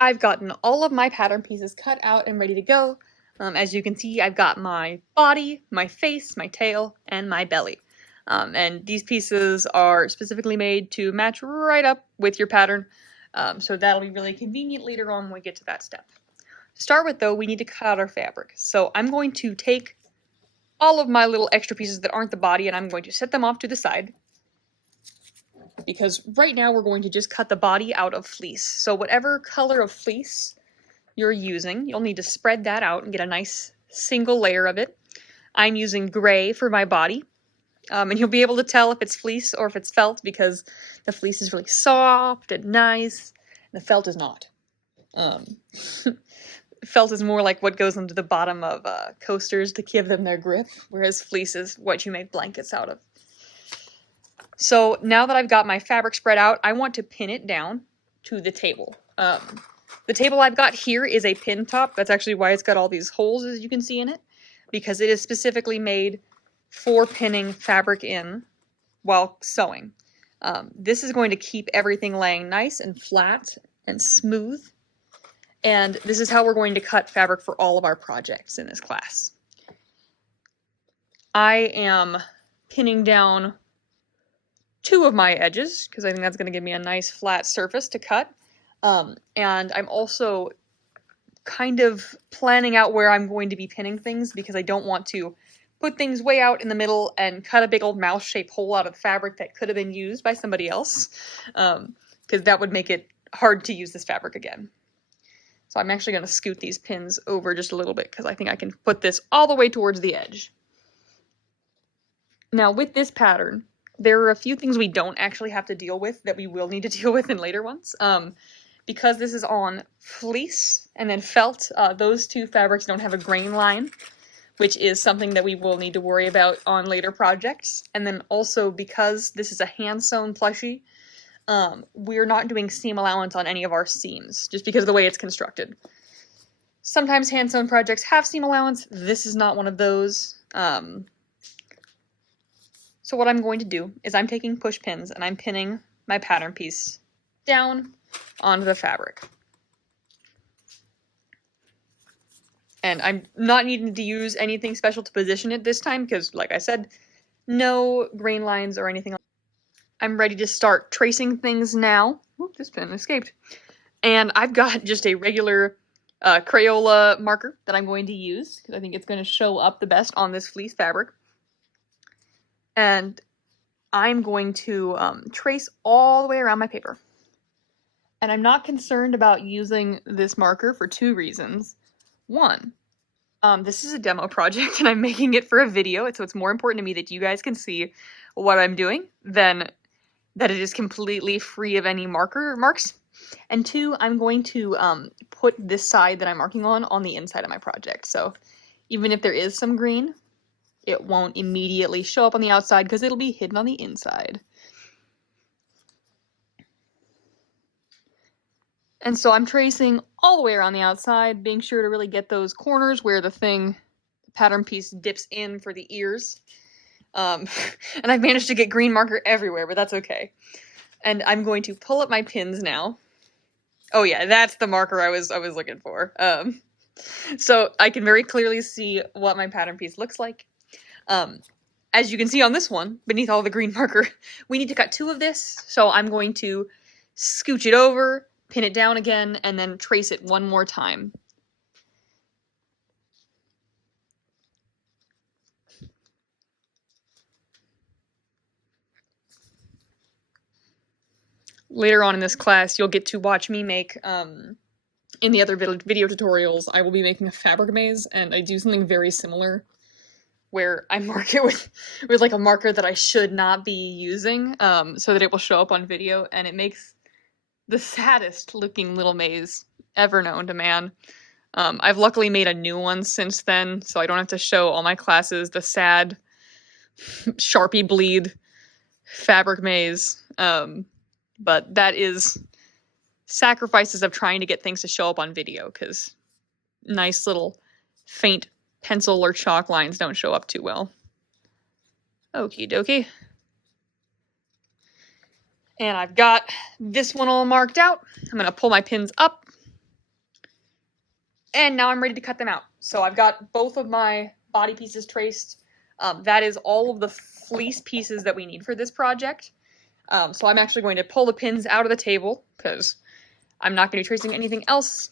I've gotten all of my pattern pieces cut out and ready to go. As you can see, I've got my body, my face, my tail, and my belly. And these pieces are specifically made to match right up with your pattern, so that'll be really convenient later on when we get to that step. To start with, though, we need to cut out our fabric. So I'm going to take all of my little extra pieces that aren't the body, and I'm going to set them off to the side, because right now we're going to just cut the body out of fleece. So whatever color of fleece you're using, you'll need to spread that out and get a nice single layer of it. I'm using gray for my body, and you'll be able to tell if it's fleece or if it's felt because the fleece is really soft and nice, and the felt is not. Felt is more like what goes into the bottom of coasters to give them their grip, whereas fleece is what you make blankets out of. So now that I've got my fabric spread out, I want to pin it down to the table. The table I've got here is a pin top. That's actually why it's got all these holes, as you can see in it, because it is specifically made for pinning fabric in while sewing. This is going to keep everything laying nice and flat and smooth. And this is how we're going to cut fabric for all of our projects in this class. I am pinning down 2 of my edges because I think that's going to give me a nice flat surface to cut. And I'm also kind of planning out where I'm going to be pinning things because I don't want to put things way out in the middle and cut a big old mouse-shaped hole out of the fabric that could have been used by somebody else, because that would make it hard to use this fabric again. So I'm actually going to scoot these pins over just a little bit because I think I can put this all the way towards the edge. Now with this pattern, there are a few things we don't actually have to deal with that we will need to deal with in later ones. Because this is on fleece and then felt, those 2 fabrics don't have a grain line, which is something that we will need to worry about on later projects. And then also because this is a hand-sewn plushie, we're not doing seam allowance on any of our seams, just because of the way it's constructed. Sometimes hand-sewn projects have seam allowance. This is not one of those. So what I'm going to do is I'm taking push pins and I'm pinning my pattern piece down onto the fabric. And I'm not needing to use anything special to position it this time because, like I said, no grain lines or anything. I'm ready to start tracing things now. Oop, this pen escaped. And I've got just a regular Crayola marker that I'm going to use because I think it's going to show up the best on this fleece fabric. And I'm going to trace all the way around my paper. And I'm not concerned about using this marker for 2 reasons. One, this is a demo project and I'm making it for a video, so it's more important to me that you guys can see what I'm doing than that it is completely free of any marks. And 2, I'm going to put this side that I'm marking on the inside of my project. So even if there is some green, it won't immediately show up on the outside because it'll be hidden on the inside. And so I'm tracing all the way around the outside, being sure to really get those corners where the pattern piece dips in for the ears. And I've managed to get green marker everywhere, but that's okay. And I'm going to pull up my pins now. Oh yeah, that's the marker I was looking for. So I can very clearly see what my pattern piece looks like. As you can see on this one, beneath all the green marker, we need to cut 2 of this. So I'm going to scooch it over, pin it down again, and then trace it one more time. Later on in this class, you'll get to watch me make, in the other video tutorials, I will be making a fabric maze, and I do something very similar, where I mark it with like a marker that I should not be using, so that it will show up on video, and it makes the saddest looking little maze ever known to man. I've luckily made a new one since then, so I don't have to show all my classes the sad Sharpie bleed fabric maze. But that is sacrifices of trying to get things to show up on video, because nice little faint pencil or chalk lines don't show up too well. Okie dokie. And I've got this one all marked out. I'm going to pull my pins up, And now I'm ready to cut them out. So I've got both of my body pieces traced. That is all of the fleece pieces that we need for this project. So I'm actually going to pull the pins out of the table because I'm not going to be tracing anything else.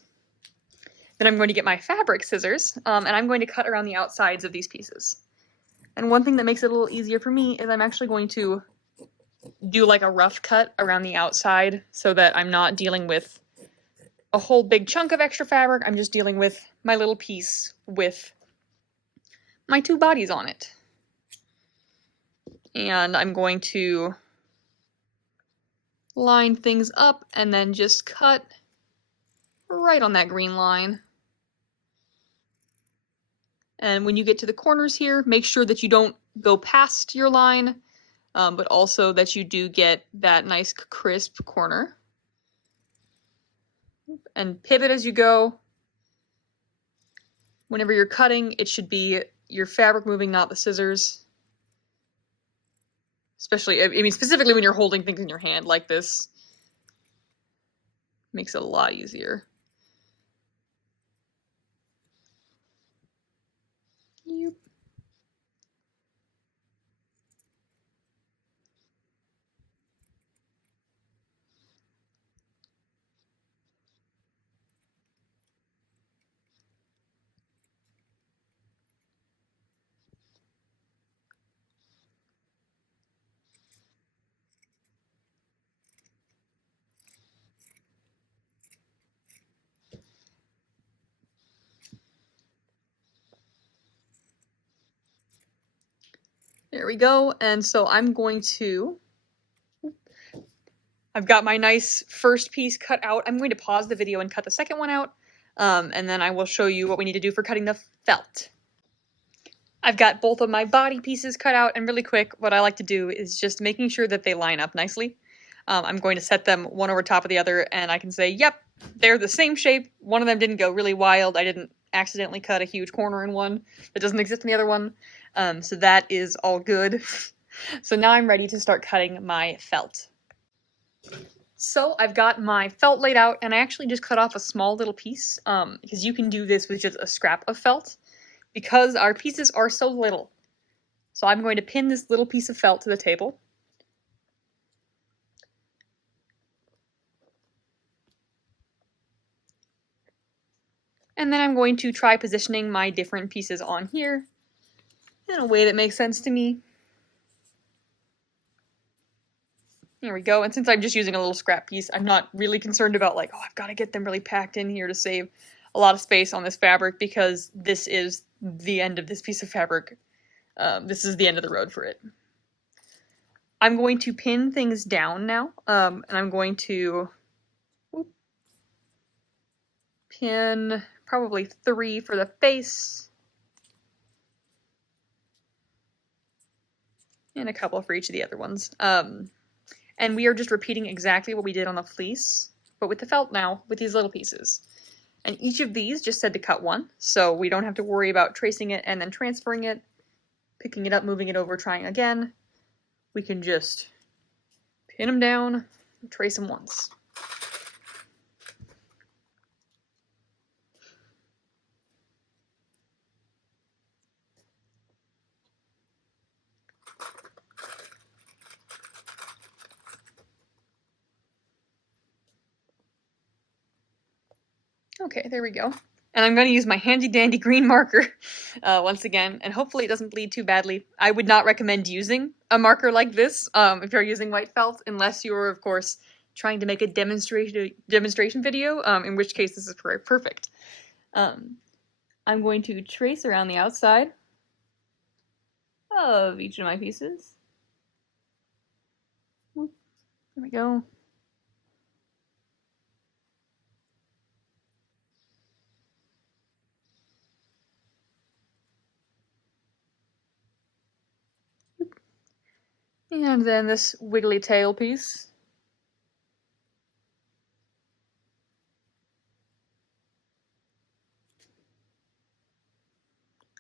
Then I'm going to get my fabric scissors, and I'm going to cut around the outsides of these pieces. And one thing that makes it a little easier for me is I'm actually going to do like a rough cut around the outside so that I'm not dealing with a whole big chunk of extra fabric. I'm just dealing with my little piece with my two bodies on it. And I'm going to line things up and then just cut right on that green line. And when you get to the corners here, make sure that you don't go past your line, but also that you do get that nice crisp corner. And pivot as you go. Whenever you're cutting, it should be your fabric moving, not the scissors. Especially, I mean, specifically when you're holding things in your hand like this. Makes it a lot easier. Yep. There we go. And so I'm going to, I've got my nice first piece cut out. I'm going to pause the video and cut the second one out. And then I will show you what we need to do for cutting the felt. I've got both of my body pieces cut out, and really quick, what I like to do is just making sure that they line up nicely. I'm going to set them one over top of the other, and I can say, yep, they're the same shape. One of them didn't go really wild. I didn't accidentally cut a huge corner in one that doesn't exist in the other one. So that is all good. So now I'm ready to start cutting my felt. So I've got my felt laid out, and I actually just cut off a small little piece, because you can do this with just a scrap of felt, because our pieces are so little. So I'm going to pin this little piece of felt to the table. And then I'm going to try positioning my different pieces on here in a way that makes sense to me. There we go. And since I'm just using a little scrap piece, I'm not really concerned about like, oh, I've got to get them really packed in here to save a lot of space on this fabric, because this is the end of this piece of fabric. This is the end of the road for it. I'm going to pin things down now, and I'm going to pin probably 3 for the face, and a couple for each of the other ones. And we are just repeating exactly what we did on the fleece, but with the felt now, with these little pieces. And each of these just said to cut 1, so we don't have to worry about tracing it and then transferring it, picking it up, moving it over, trying again. We can just pin them down, trace them once. Okay, there we go. And I'm going to use my handy dandy green marker once again, and hopefully it doesn't bleed too badly. I would not recommend using a marker like this if you're using white felt, unless you're, of course, trying to make a demonstration video, in which case this is perfect. I'm going to trace around the outside of each of my pieces. There we go. And then this wiggly tail piece.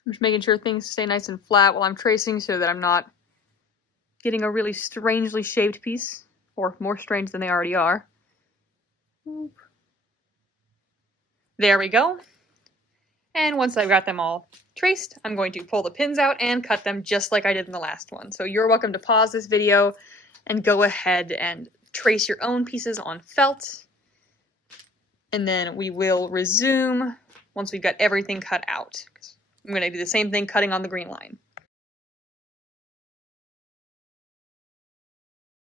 I'm just making sure things stay nice and flat while I'm tracing so that I'm not getting a really strangely shaped piece, or more strange than they already are. There we go. And once I've got them all traced, I'm going to pull the pins out and cut them just like I did in the last one. So you're welcome to pause this video and go ahead and trace your own pieces on felt. And then we will resume once we've got everything cut out. I'm going to do the same thing cutting on the green line.